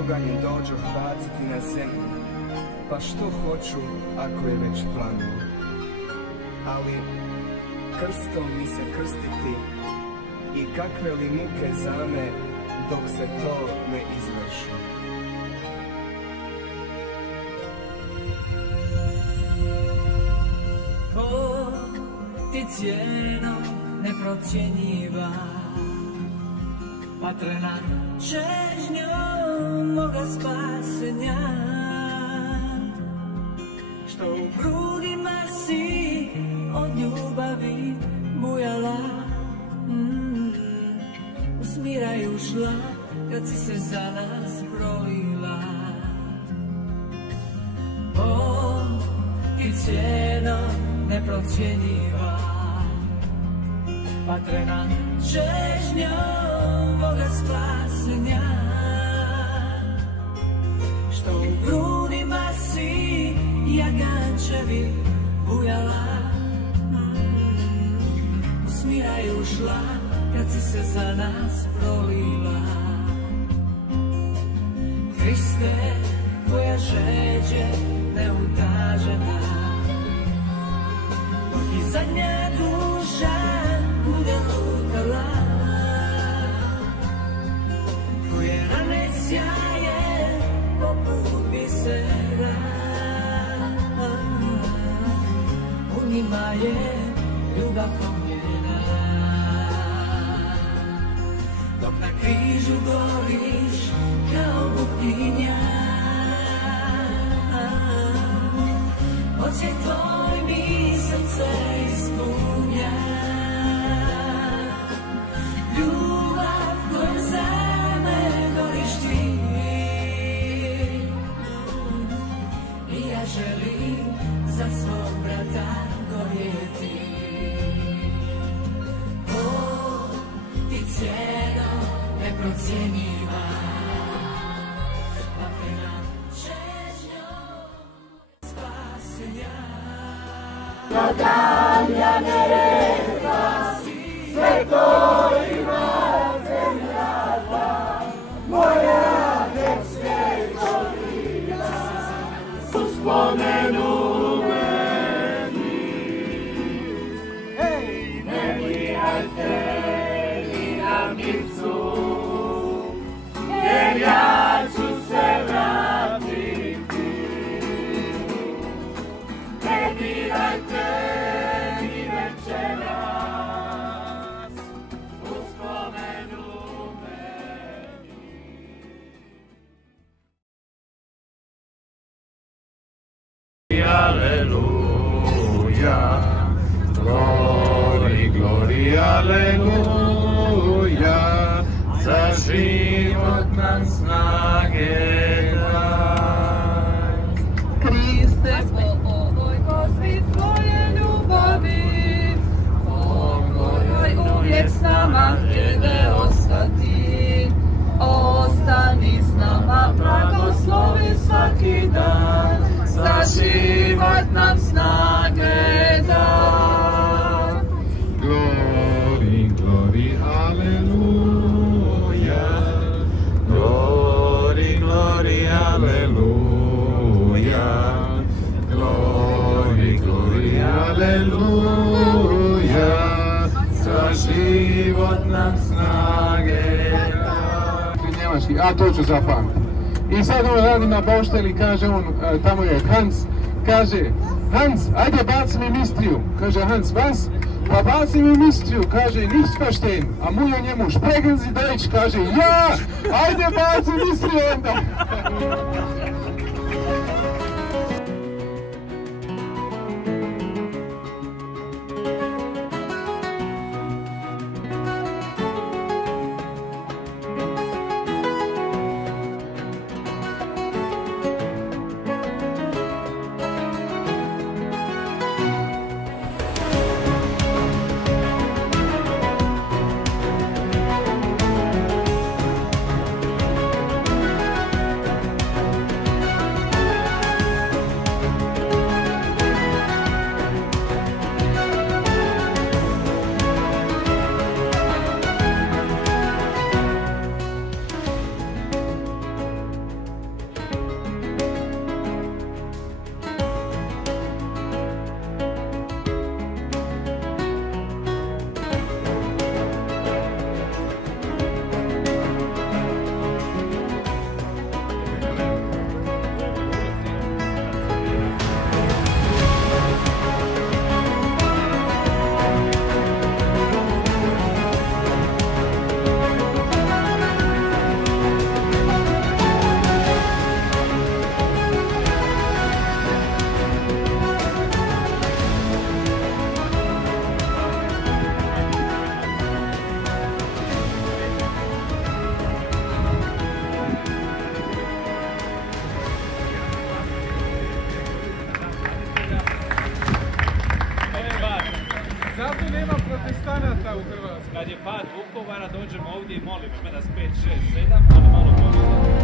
oganj dođoh baciti na zemlju, pa što hoću ako je već planu? Ali krstom mi se krstiti i kakve li muke za me dok se to ne izvrši. Ti cijeno neprocjenjiva, patrena čežnjom moga spasenja, što u grudima si od ljubavi bujala, u smiraj ušla kad si se za nas prolila. O, ti cijeno neprocjenjiva, patrena čežnjom moga spasenja, što u grudima si jagančevi bujala, u smiraj ušla kad si se za nas prolila. Hriste, tvoja žeđe neutažena, i zadnja duša bude lutala, tvoje rane sjaje poput bisera, u njima je ljubav pomjena. Dok na križu goriš kao buktinja, odsvjet tvoj mi srce ispunja. Ljubav koju za me goriš ti, i ja želim za svog brata gorjeti. O, ti cijeno neprocjenjiva, patrena čežnjom spasenja. Na dan ja ne reka, sve to ima zemlja dva, moja nek se čovjeka uspomenu meni. Ne grijajte ni na micu, jer ja ću se vratiti. Ne dirajte ni večeras, uspomenu meni. Aleluja, glori, glori, aleluja, za život nam snage daj. Kriste, pogoj svit tvoje ljubavi, pogoj uvijek s nama htjede ostati. Ostani s nama, blagoslovi svaki dan, za život nam snage daj. Glori, glori, aleluja, glori, glori, aleluja, glori, glori, aleluja, za život nam snage daj. Njemački, a to ću zapamtiti. I sad on radi na baušteli, kaže on, tamo je Hans, kaže, Hans, ajde baci mi mistriju. Kaže Hans, was? Pa baci mi mistriju, kaže, nichts verstehen. A mujo njemu, sprechen Sie Deutsch, kaže, ja, ajde baci mistriju onda. Zato nema protestanata u Hrvatskoj. Kad je pad Vukovara, dođemo ovdje i molimo me nas 5, 6, 7, ali malo pomogamo.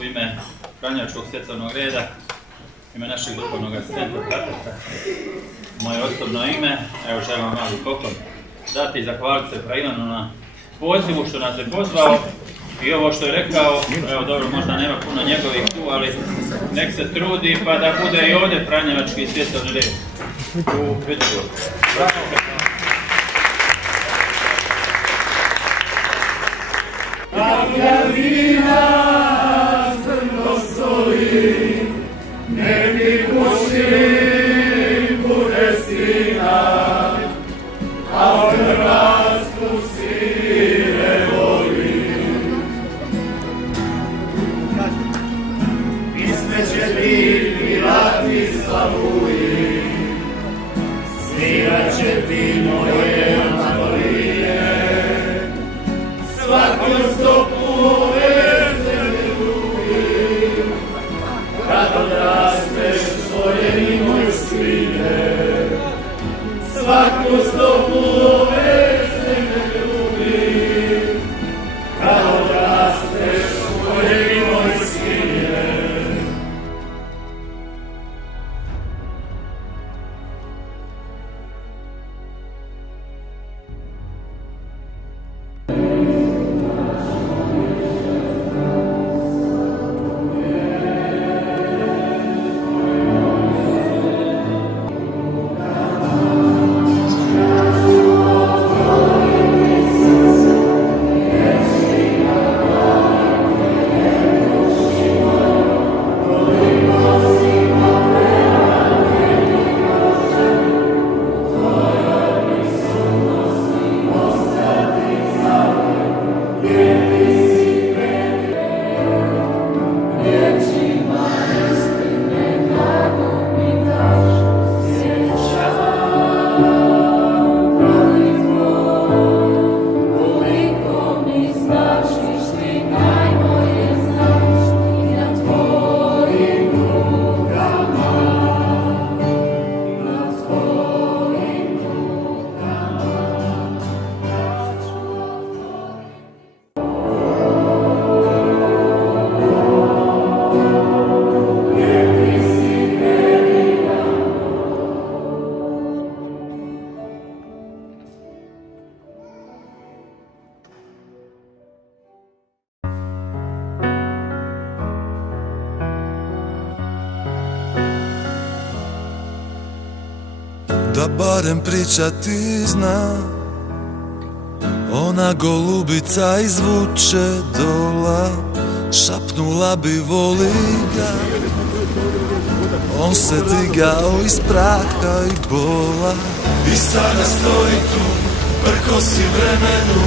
U ime Franjevačkog svjetovnog reda, ime našeg duhovnog asistenta Katrta, moje osobno ime, evo želim vam mali poklon dati i zahvaliti se Ivanu na pozivu što nas je pozvao i ovo što je rekao, evo dobro, možda nema puno njegovih tu, ali nek se trudi pa da bude i ovdje Franjevački svjetovni red u Pittsburghu. Ne mi pušim bude sina, a Hrvatsku sire volim. Pisme će ti pilati slavuji, svirat će ti moje Anatolije, svaku stopu ove zemlje ljubim, kad odrasteš voljeni moj sine, svaku stopu ove zemlje ljubim, kad odrasteš voljeni moj sine. Da barem priča ti zna, ona golubica izvuče dola, šapnula bi voli ga, on se digao iz praha i bola. I sada stoji tu, prkosi vremenu,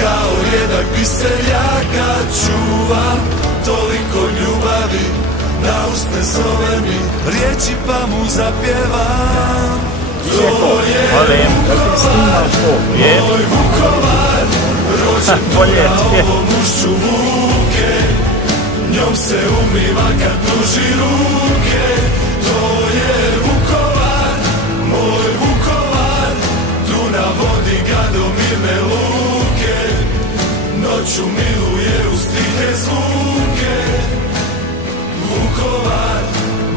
kao rijedak biseljaka čuva, toliko ljubavi na usne zove mi, riječi pa mu zapjevam. To je moj Vukovar, rođen na ovom ušću Vuke, njom se umiva kad pruži ruke. To je Vukovar, moj Vukovar, tu na noću miluje uz tihe zvuke. Vukovar,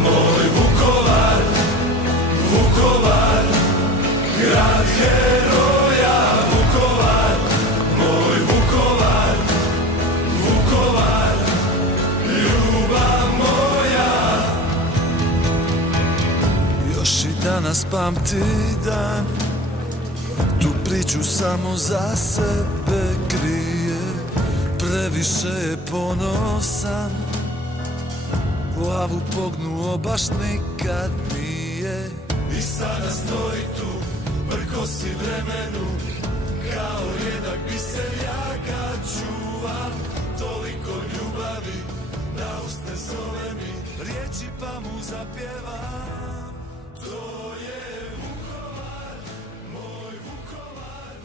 moj Vukovar, Vukovar, grad heroja. Vukovar, moj Vukovar, Vukovar, ljubav moja. Još i danas pamti dan, tu priču samo za sebe krije. Previše je ponosan, glavu pognuo baš nikad nije. I sada stoji tu, prkosi vremenu, kao rijedak biseljaka čuva. Toliko ljubavi da uste zove mi, riječi pa mu zapjevam. To je Vukovar, moj Vukovar,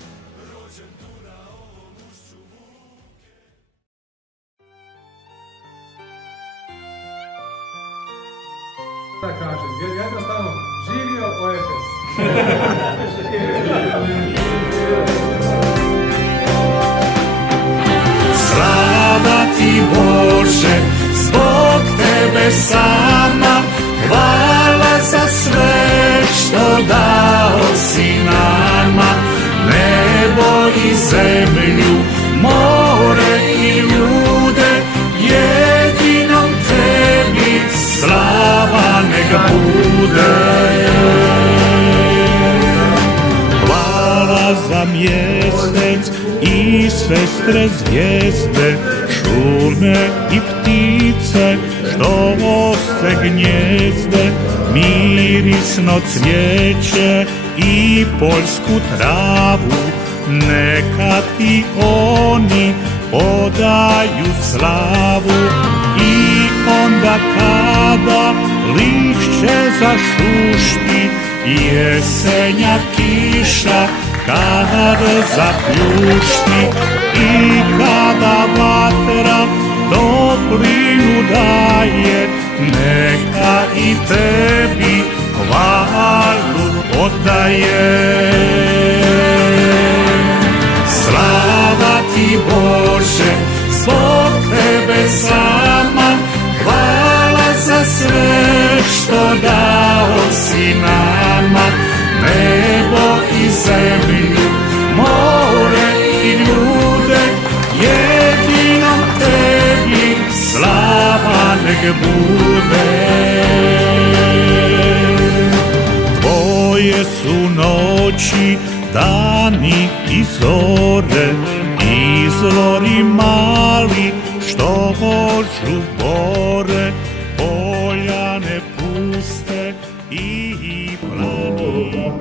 rođen tu na ovom ušću Vuke. Da kažem, jer jednostavno živio OFS. Slava ti Bože, zbog tebe sama, hvala za sve što dao si nama. Nebo i zemlju, more i ljude, jedinom tebi slava neka bude. Hvala za mjesec i sestre zvijezde, šume i ptice što se gnjezde, mirisno cvijeće i poljsku travu. Neka ti oni odaju slavu. I onda kada lišće zašušti, jesenja kiša kad zapljušti, i kada vatra toplinu daje, neka i tebi hvalu oddaje. Slava ti Bože, zbog tebe sama, hvala za sve što dao si nama. Nebo i zemlju, more i ljude, jedinom tebi slava nek bude. Tvoje su noći, dani i zore, izvori mali što žu bore, poljane puste i planine.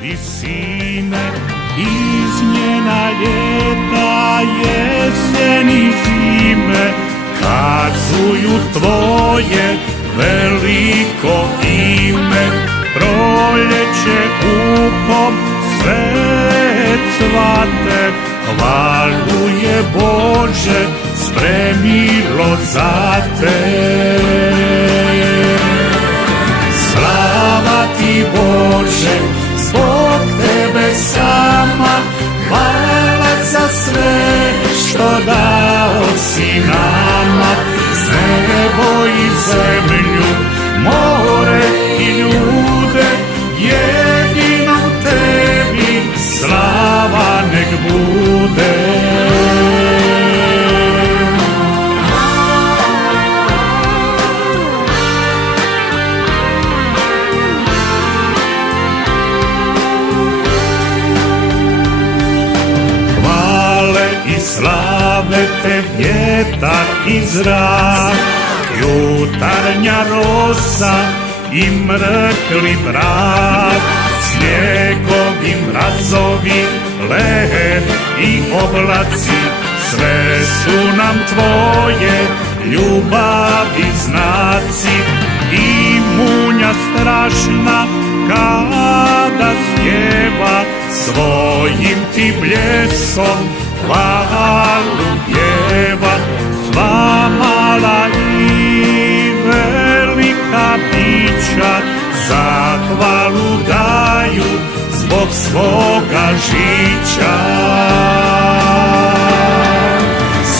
Visine iz njena ljeta, jeseni, zime, kazuju tvoje veliko ime. Proljeće ukom sve cvate, hvaluje Bože spremilo za te. Slava ti Bože, zbog tebe sama, hvala za sve što dao si nama. Nebo i zemlju, more i ljude, jedinom tebi slava nek bude. Slava zavete vjetar i zrak, jutarnja rosa i mrkli mrak, snjegovi mrazovi, led i oblaci, sve su nam tvoje ljubavi znaci. I munja strašna kada spjeva, svojim ti bljesom hvalu pjeva. Sva mala i velika bića zahvalu daju zbog svoga žića.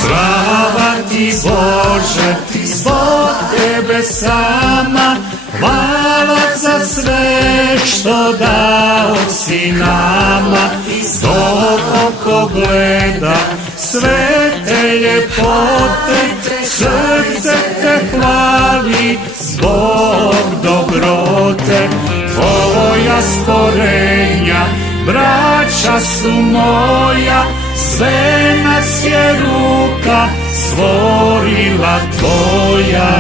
Slava ti Bože, zbog tebe sama, hvala za sve što dao si nama. Dok oko gleda sve te ljepote, srce te hvali zbog dobrote. Tvoja stvorenja, braća su moja, sve nas je ruka stvorila tvoja.